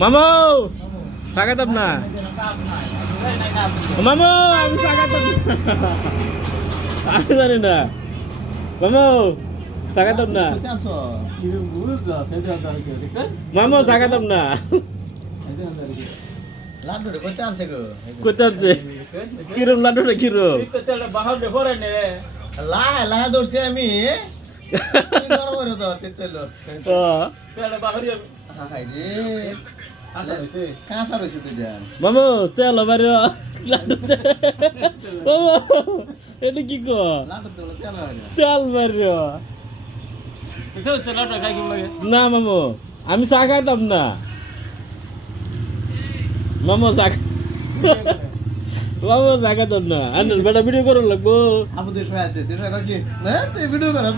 মামু স্বাগতম না মামু আমি স্বাগতম আমি জানি না মামু স্বাগতম না মামু স্বাগতম না কোথায় আনছে কিরম লাড্ডুটা কিরম লাহে ধরছি আমি কাঁচা রয়েছে তো যান মামু তেল বাড়ি লাড্ডু মামু এটা কি কো লাড্ডু তো তেল হয় না তেল বাড়ি না মামু আমি চা খাইতাম না মামু চা মামু চা খাইতাম না আন্নার বেটা ভিডিও করার লাগবো আবু দেশ আছে দেশ কি না তুই ভিডিও করা